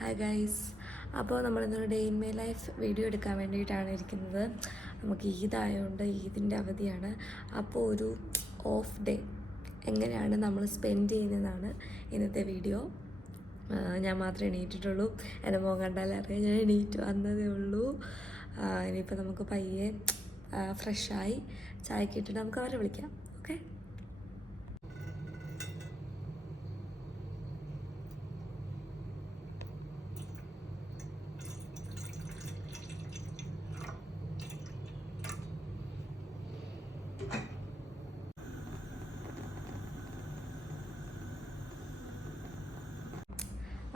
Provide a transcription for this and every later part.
Hi guys. അപ്പോൾ നമ്മളിന്നൊരു day in my life video എടുക്കാൻ വേണ്ടിയിട്ടാണ് ഇരിക്കുന്നത്. നമുക്ക് ഈദായതുകൊണ്ട് ഈദിൻ്റെ അവധിയാണ്. അപ്പോൾ ഒരു ഓഫ് ഡേ എങ്ങനെയാണ് നമ്മൾ സ്പെൻഡ് ചെയ്യുന്നതെന്നാണ് ഇന്നത്തെ വീഡിയോ. ഞാൻ മാത്രമേ എണീറ്റിട്ടുള്ളൂ. എൻ്റെ മുഖം കണ്ടാലറിയാം ഞാൻ എണീറ്റ് വന്നതേ ഉള്ളൂ. ഇനിയിപ്പോൾ നമുക്ക് പയ്യെ ഫ്രഷായി ചായക്ക് ഇട്ടിട്ട് നമുക്ക് അവരെ വിളിക്കാം. ഓക്കെ.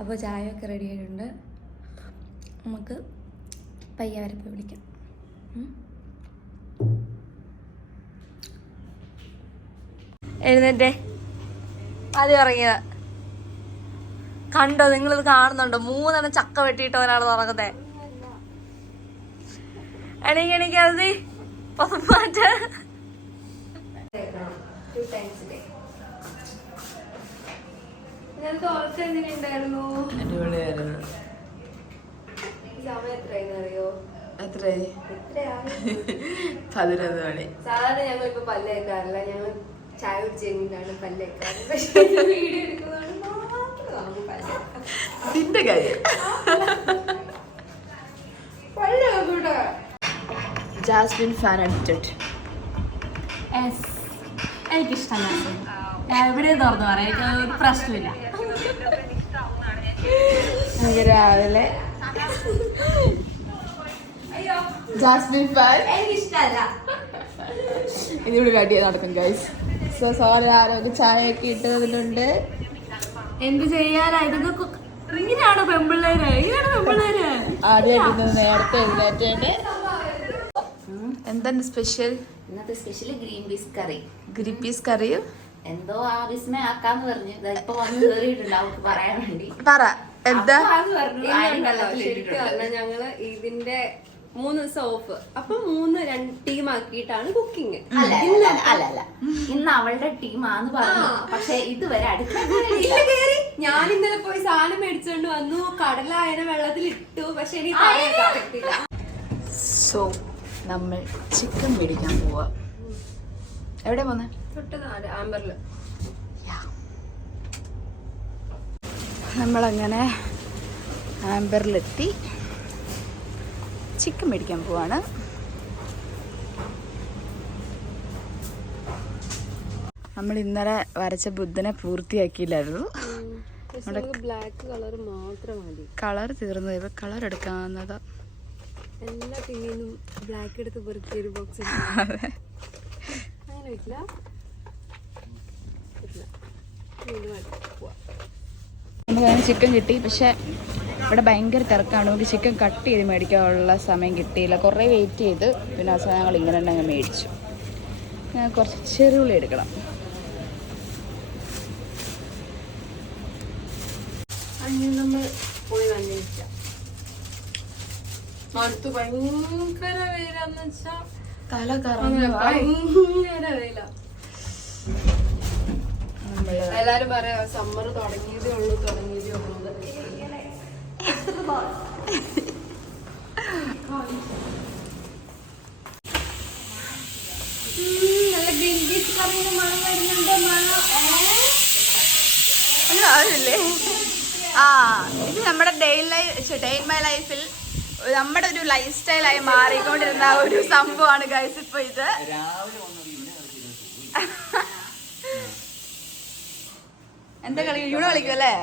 അപ്പോൾ ചായയൊക്കെ റെഡി ആയിട്ടുണ്ട്. നമുക്ക് പയ്യെ വരെ പോയി വിളിക്കാം. എഴുന്നേറ്റേ. ആദ്യം ഇറങ്ങിയത് കണ്ടോ? നിങ്ങളിത് കാണുന്നുണ്ടോ? 3 ചക്ക വെട്ടിയിട്ട് ഒരാൾ തുറക്കുന്നേ. എണീക്കാതെ മാറ്റ അടിപൊളിയായിരുന്നു. എത്രയായി? 11 മണി. സാധാരണ ഞങ്ങളിപ്പോ പല്ല് വെക്കാറില്ല, ഞങ്ങൾ ചായ കുടിച്ച് കഴിഞ്ഞിട്ടാണ് പല്ല് വെക്കാറ്. പക്ഷേ വീഡിയോ എടുക്കുന്നതുകൊണ്ട് മാത്രം പല്ല് കാര്യം ജാസ്മിൻ ഫാൻ അഡിക്റ്റഡ്. എനിക്കിഷ്ടമല്ല. എവിടെ തുറന്നു പറയാം, എനിക്ക് ഒരു പ്രശ്നമില്ല. രാവിലെ ജാസ്മിൻ ഫാൻ എനിക്കിഷ്ടമല്ല. ഇതിവിടെ കടിയ നടക്കും ഗൈസ്. സോ സോറി, ആരോഗ്യ ചായയൊക്കെ ഇട്ടതിലുണ്ട്. എന്ത് ചെയ്യാനാ? ഇതൊക്കെ ഇങ്ങനെയാണോ പെമ്പിള്ളേര്? ആദ്യമായിട്ട് നേരത്തെ എഴുന്നേറ്റുണ്ട്. എന്താണ് സ്പെഷ്യൽ? ഇന്നത്തെ സ്പെഷ്യൽ ഗ്രീൻ പീസ് കറി. ഗ്രീൻ പീസ് കറിയും എന്തോ വിസ്മയ ആക്കാന്ന് പറഞ്ഞു. ഇപ്പൊ വന്ന് കേറിയിട്ടുണ്ട് അവർക്ക് പറയാൻ വേണ്ടി. പറ എന്താ? ഞങ്ങള് ഇതിന്റെ 3 ദിവസം ഓഫ്. അപ്പൊ 2 ടീമാക്കിയിട്ടാണ് കുക്കിംഗ്. അല്ല ഇന്ന് അവളുടെ ടീമാന്ന് പറഞ്ഞു. പക്ഷെ ഇതുവരെ കേറി. ഞാൻ ഇന്നലെ പോയി സാധനം മേടിച്ചോണ്ട് വന്നു. കടലായന വെള്ളത്തിൽ ഇട്ടു. പക്ഷെ എനിക്ക് സോ നമ്മൾ ചിക്കൻ മേടിക്കാൻ പോവാ. എവിടെ പോന്നെ? ആംബറില്. നമ്മളങ്ങനെ ആംബറിലെത്തി ചിക്കൻ മേടിക്കാൻ പോവാണ്. നമ്മൾ ഇന്നലെ വരച്ച ബുദ്ധനെ പൂർത്തിയാക്കിയില്ലായിരുന്നു. ബ്ലാക്ക് കളർ മാത്രം മതി. കളർ തീർന്നു. ഇപ്പൊ കളർ എടുക്കാവുന്നതാ. എല്ലാ പിന്നെയും ബ്ലാക്ക് എടുത്ത് പെറുക്കി ഒരു ബോക്സ്. അങ്ങനെ വെക്കില്ല. നമുക്ക് ചിക്കൻ കിട്ടി. പക്ഷെ ഇവിടെ ഭയങ്കര തിരക്കാണ്. നമുക്ക് ചിക്കൻ കട്ട് ചെയ്ത് മേടിക്കാനുള്ള സമയം കിട്ടിയില്ല. കുറേ വെയിറ്റ് ചെയ്ത് പിന്നെ അവസാനം ഞങ്ങൾ ഇങ്ങനെ തന്നെ അങ്ങ് മേടിച്ചു. ഞാൻ കുറച്ച് ചെറുള്ളി എടുക്കണം. അങ്ങനെ നമ്മൾ പോയി വന്നിരിക്കാം. അടുത്ത് ഭയങ്കര വെയിലാന്ന് വെച്ചാ തല കറങ്ങി. ഭയങ്കര വെയില. എല്ലാരും പറയാ സമ്മർ തുടങ്ങിയതേ ഉള്ളൂ. നല്ല ഗ്രീൻ പീസ് കറിയുടെ മണം വരുന്നുണ്ട്. ഇത് നമ്മുടെ ഡേ ഇൻ മൈ ലൈഫിൽ നമ്മുടെ ഒരു ലൈഫ് സ്റ്റൈലായി മാറിക്കൊണ്ടിരുന്ന ഒരു സംഭവമാണ് ഗൈസ്. ഇപ്പൊ ഇത് എന്താ കളി? ഇവിടെ കളിക്കും അല്ലേ?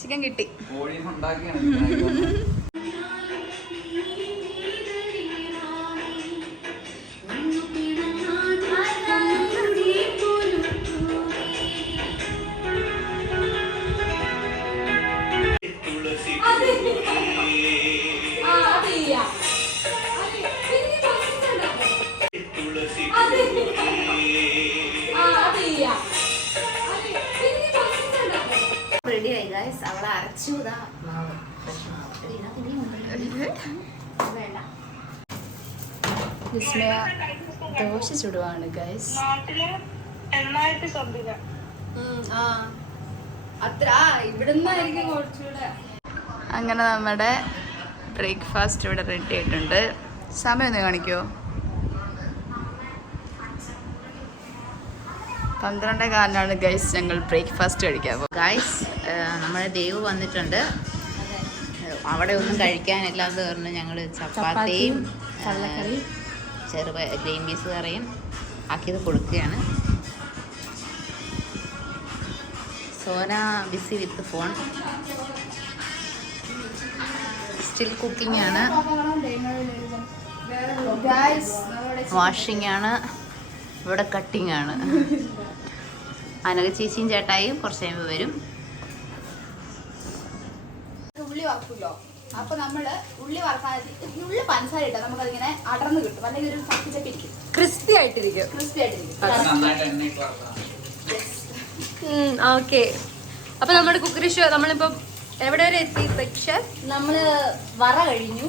ചിക്കൻ കിട്ടി. റെഡിയായി ഗൈസ്. അവളെ അരച്ചു മാവ്. വേണ്ട. വിസ്മയ ദോശ ചുടുവാണ് ഗൈസ്. അത്ര ഇവിടുന്നായിരിക്കും കുറച്ചുകൂടെ. അങ്ങനെ നമ്മുടെ ബ്രേക്ക്ഫാസ്റ്റ് ഇവിടെ റെഡി ആയിട്ടുണ്ട്. സമയം ഒന്ന് കാണിക്കുമോ? 12:15 ഗൈസ് ഞങ്ങൾ ബ്രേക്ക്ഫാസ്റ്റ് കഴിക്കാൻ പോകും. ഗൈസ് നമ്മുടെ ദേവ് വന്നിട്ടുണ്ട്. അവിടെ ഒന്നും കഴിക്കാനില്ലാതെ പറഞ്ഞ് ഞങ്ങൾ ചപ്പാത്തിയും കടലക്കറി ഗ്രീൻ പീസ് കറിയും ആക്കിയത് കൊടുക്കുകയാണ്. Sona busy with phone, still cooking ആണ്, വാഷിംഗ് ആണ്, ഇവിടെ കട്ടിങ് ആണ്. അനക ചേച്ചിയും ചേട്ടായും കുറച്ച് കഴിയുമ്പോൾ വരും. ഉള്ളി വറക്കുമല്ലോ, അപ്പൊ നമ്മള് ഉള്ളി വറക്കാൻ ഉള്ളി പഞ്ചസാര ഇട്ടാൽ നമുക്കതിങ്ങനെ അടർന്ന് കിട്ടും, അല്ലെങ്കിൽ ഒരു ചപ്പിരിക്കും, ക്രിസ്പി ആയിട്ടിരിക്കും. ക്രിസ്പി ആയിട്ടിരിക്കും. ഓക്കെ, അപ്പൊ നമ്മുടെ കുക്കറി ഷോ നമ്മളിപ്പം എവിടെ വരെ എത്തി? പക്ഷെ നമ്മള് വറ കഴിഞ്ഞു,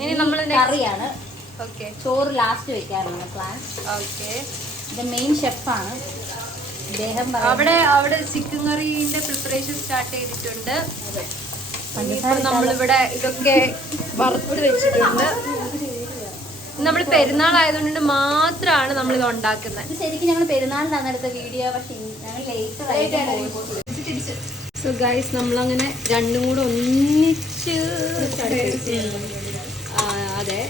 ഇനി നമ്മൾ കറിയാണ്. ഓക്കെ, ചോറ് ലാസ്റ്റ് വെക്കാനാണ് പ്ലാൻ. ഓക്കെ, ഇത് മെയിൻ ഷെഫാണ് അദ്ദേഹം. അവിടെ ചിക്കൻ കറീന്റെ പ്രിപ്പറേഷൻ സ്റ്റാർട്ട് ചെയ്തിട്ടുണ്ട്. നമ്മളിവിടെ ഇതൊക്കെ വറുത്ത് വെച്ചിട്ടുണ്ട്. നമ്മൾ പെരുന്നാൾ ആയതുകൊണ്ട് മാത്രമാണ് നമ്മൾ ഇത് ഉണ്ടാക്കുന്നത്. ഇത് ശരിക്കും ഞങ്ങൾ പെരുന്നാളിനാണ് എടുത്ത വീഡിയോ, പക്ഷെ ഞങ്ങൾ ലേറ്റ്. സോ ഗൈസ്, നമ്മളങ്ങനെ രണ്ടും കൂടെ ഒന്നിച്ച് അതെ.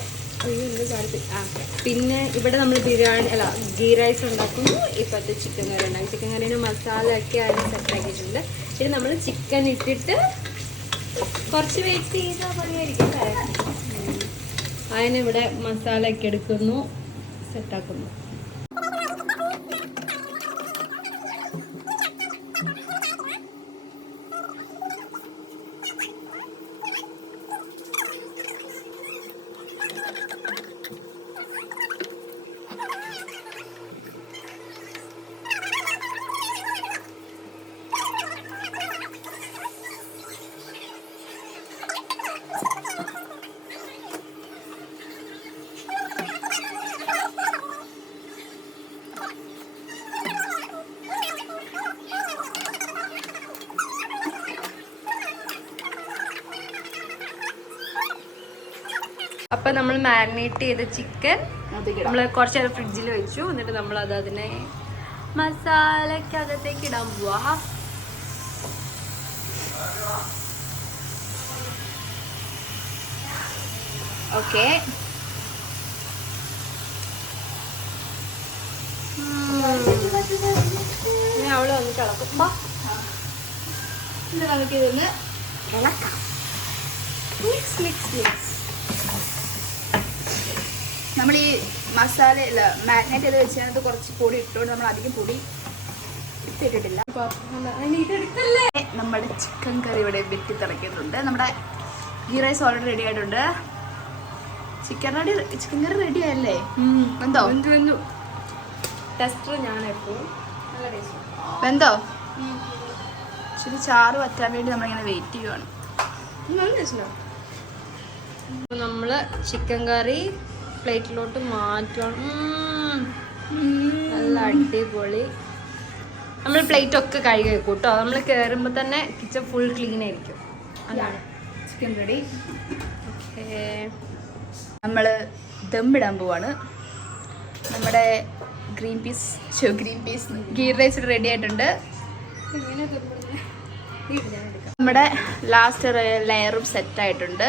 പിന്നെ ഇവിടെ നമ്മൾ ബിരിയാണി അല്ല ഗീ റൈസ് ഉണ്ടാക്കുന്നു. ഇപ്പോഴത്തെ ചിക്കൻ കറി ഉണ്ടാക്കും. ചിക്കൻ കറീൻ്റെ മസാല ഒക്കെ ആയിട്ട് സെറ്റാക്കിയിട്ടുണ്ട്. ഇത് നമ്മൾ ചിക്കൻ ഇട്ടിട്ട് കുറച്ച് വെയിറ്റ് ചെയ്താൽ മതിയായിരിക്കും. അതിനിവിടെ മസാല ഒക്കെ എടുക്കുന്നു, സെറ്റാക്കുന്നു. അപ്പം നമ്മൾ മാരിനേറ്റ് ചെയ്ത ചിക്കൻ നമ്മൾ കുറച്ച് നേരം ഫ്രിഡ്ജിൽ വെച്ചു. എന്നിട്ട് നമ്മൾ അതിനെ മസാലക്കകത്തേക്ക് ഇടാൻ പോവാ. ഓക്കെ, അവള് വന്നിട്ട് ഇളക്കും. നമുക്കിതൊന്ന് ഇളക്കാം. Mix mix mix. നമ്മൾ ഈ മസാല മാരിനേറ്റ് ചെയ്ത് വെച്ചതിനകത്ത് കുറച്ച് പൊടി ഇട്ടുകൊണ്ട് നമ്മൾ അധികം പൊടി ഇട്ടിട്ടില്ല. നമ്മുടെ ചിക്കൻ കറി ഇവിടെ വെട്ടി തിളക്കിയിട്ടുണ്ട്. നമ്മുടെ ഗീ റൈസ് ഓൾറെഡി റെഡി ആയിട്ടുണ്ട്. ചിക്കൻ കറി റെഡി ആയല്ലേ? വെന്തോ? ടെസ്റ്റർ ഞാൻ എപ്പോഴും നല്ല ടേസ്റ്റ്. വെന്തോ? ഇച്ചിരി ചാറ് വറ്റാൻ വേണ്ടി നമ്മളിങ്ങനെ വെയിറ്റ് ചെയ്യുവാണ്. നല്ല ടേസ്റ്റാണ്. നമ്മള് ചിക്കൻ കറി പ്ലേറ്റിലോട്ട് മാറ്റണം. നല്ല അടിപൊളി. നമ്മൾ പ്ലേറ്റ് ഒക്കെ കഴുകി വെക്കും കേട്ടോ. നമ്മൾ കയറുമ്പോൾ തന്നെ കിച്ചൺ ഫുൾ ക്ലീൻ ആയിരിക്കും. അതാണ് ചിക്കൻ റെഡി. ഓക്കെ, നമ്മൾ ദമ്മിടാൻ പോവാണ്. നമ്മുടെ green peas ghee rice ready ആയിട്ടുണ്ട്. നമ്മുടെ ലാസ്റ്റ് ലെയറും സെറ്റ് ആയിട്ടുണ്ട്.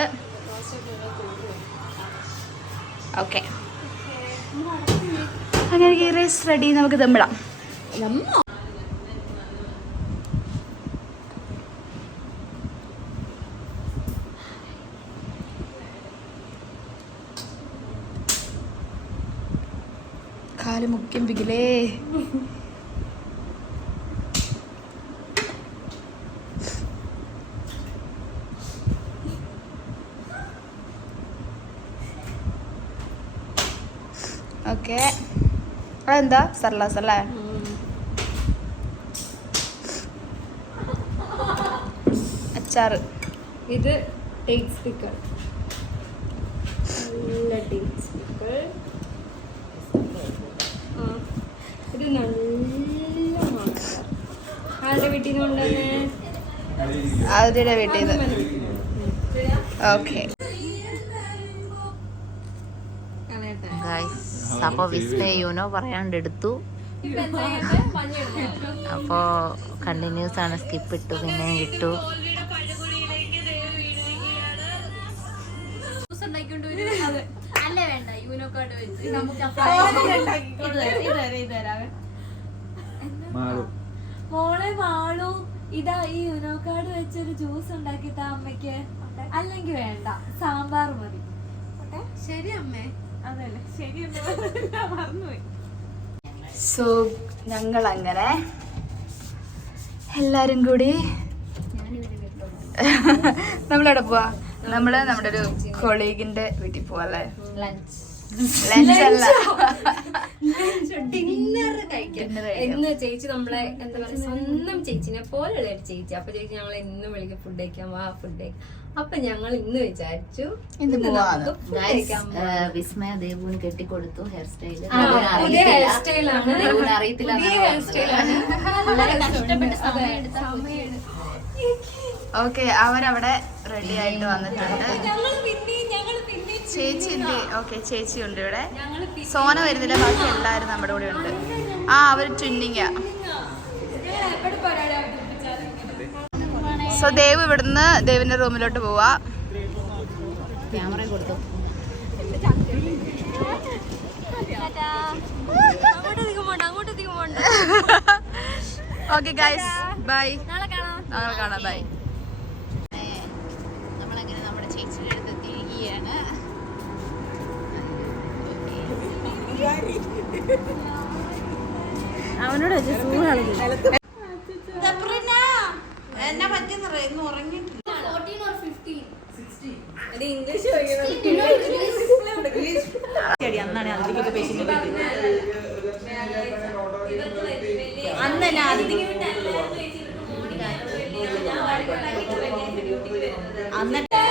ഓക്കെ, അങ്ങനെ ഗീ റൈസ് റെഡി. നമുക്ക് ദമ്മിടാം. കാല് മുഖ്യം പികിലേ. ഓക്കെ, അതെന്താ സർലാസ് അല്ലേ? അച്ചാറ്. ഇത് ഡേറ്റ്സ് പിക്കിൾ. നല്ല ഡേറ്റ്സ് പിക്കിൾ. ഇത് നല്ല മാങ്ങ. ആരുടെ വീട്ടിൽ നിന്ന് കൊണ്ടുവന്നേ? ആദ്യയുടെ വീട്ടിൽ നിന്ന്. ഓക്കെ അപ്പോൾ വിസ്മയ യൂനോ പറയാണ്ടെടുത്തു. അപ്പോൾ കണ്ടിന്യൂസ് ആണ്, സ്കിപ്പ് ഇട്ടു, പിന്നെ ഇട്ടു. മോളെ മാളു ഇതാ ഈ യുനോ കാർഡ് വെച്ചൊരു ജ്യൂസ് ഉണ്ടാക്കി താ അമ്മയ്ക്ക്. അല്ലെങ്കിൽ വേണ്ട, സാമ്പാർ മതി. ശരി അമ്മേ. അതല്ലേ ശരി മറന്നുപോയി. സോ ഞങ്ങൾ അങ്ങനെ എല്ലാരും കൂടി നമ്മളെവിടെ പോവാ? നമ്മള് നമ്മുടെ ഒരു കൊളീഗിന്റെ വീട്ടിൽ പോവല്ലേ? ലഞ്ച് അല്ല, ഡിന്നർ കഴിക്കാൻ. എന്ന് ചേച്ചി നമ്മളെ എന്താ പറയാ, സ്വന്തം ചേച്ചിനെ പോലെയുള്ള ഒരു ചേച്ചി. അപ്പൊ ചേച്ചി ഞങ്ങളെ എന്നും വിളിക്കും ഫുഡ് കഴിക്കാം, വാ ഫുഡ് കഴിക്കാം. അപ്പൊ ഞങ്ങൾ ഇന്ന് വിചാരിച്ചു വിസ്മയ ദേവുവിന് കെട്ടിക്കൊടുത്തു. ഹെയർ സ്റ്റൈല് പുതിയ ഹെയർ സ്റ്റൈലാണ്, അറിയത്തില്ല. ഓക്കെ, അവരവിടെ റെഡി ആയിട്ട് വന്നിട്ടുണ്ട്. ചേച്ചി ഉണ്ട്. ഓക്കെ, ചേച്ചി ഉണ്ട് ഇവിടെ. സോന വരുന്നില്ല, ബാക്കി എല്ലാവരും നമ്മുടെ കൂടെ ഉണ്ട്. ആ, അവർ ട്വിന്നിങ്ങാ. സോ ദേവ് ഇവിടുന്ന് ദേവിന്റെ റൂമിലോട്ട് പോവാ. ക്യാമറ കൊടുത്തു. Okay guys, bye. നാളെ കാണാം. ബൈ. നമ്മളങ്ങനെ നമ്മുടെ ചേച്ചിയുടെ അടുത്ത് എത്തിയിരിക്കുകയാണ്. അവനോട് എന്നാ പറ്റുന്ന ഇന്ന് ഉറങ്ങിയിട്ടില്ല. അന്നാണ് അതിഥിക്ക് പേഷ്യന്റ് അന്നല്ല അതിഥിക്ക് അന്നിട്ട്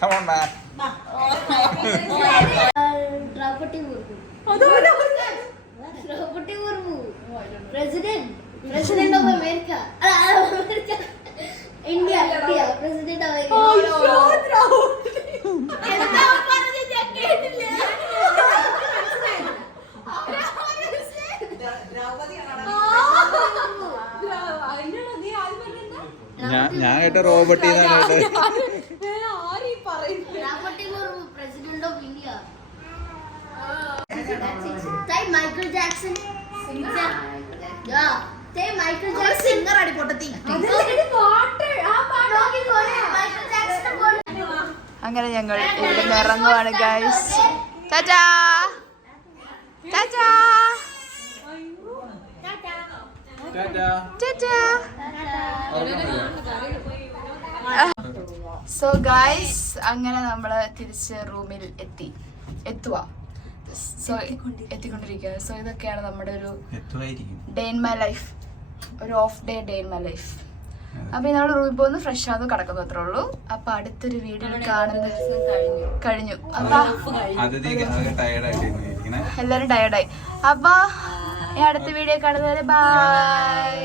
Come on, man. Draupadi Murmu, President of America. India, President of America. ഞാൻ കേട്ട റോബർട്ടിന്നാണ് കേട്ടത്. Draupadi Murmu, President of India. Say Michael Jackson, singer. Yeah. Say Michael Jackson, singer. Adi potati. Michael Jackson. അങ്ങനെ ഞങ്ങൾ ഇവിടെ നിന്ന് ഇറങ്ങുവാണ് guys. ടാറ്റാ ടാറ്റാ ടാറ്റാ. സോ ഗൈസ്, അങ്ങനെ നമ്മൾ തിരിച്ച് റൂമിൽ എത്തുക. സോ എത്തിക്കൊണ്ടിരിക്കുക. സോ ഇതൊക്കെയാണ് നമ്മുടെ ഒരു ഡേ ഇൻ മൈ ലൈഫ്, ഒരു off day in my life. അപ്പൊ നമ്മുടെ റൂമിൽ പോകുന്നു, ഫ്രഷ് ആവുന്നു, കിടക്കുന്നു, അത്രേ ഉള്ളൂ. അപ്പൊ അടുത്തൊരു വീഡിയോ കാണുന്നത് കഴിഞ്ഞു. അപ്പൊ എല്ലാരും ടയർഡായി. അപ്പൊ അടുത്ത വീഡിയോ കാണുന്നത്, ബൈ.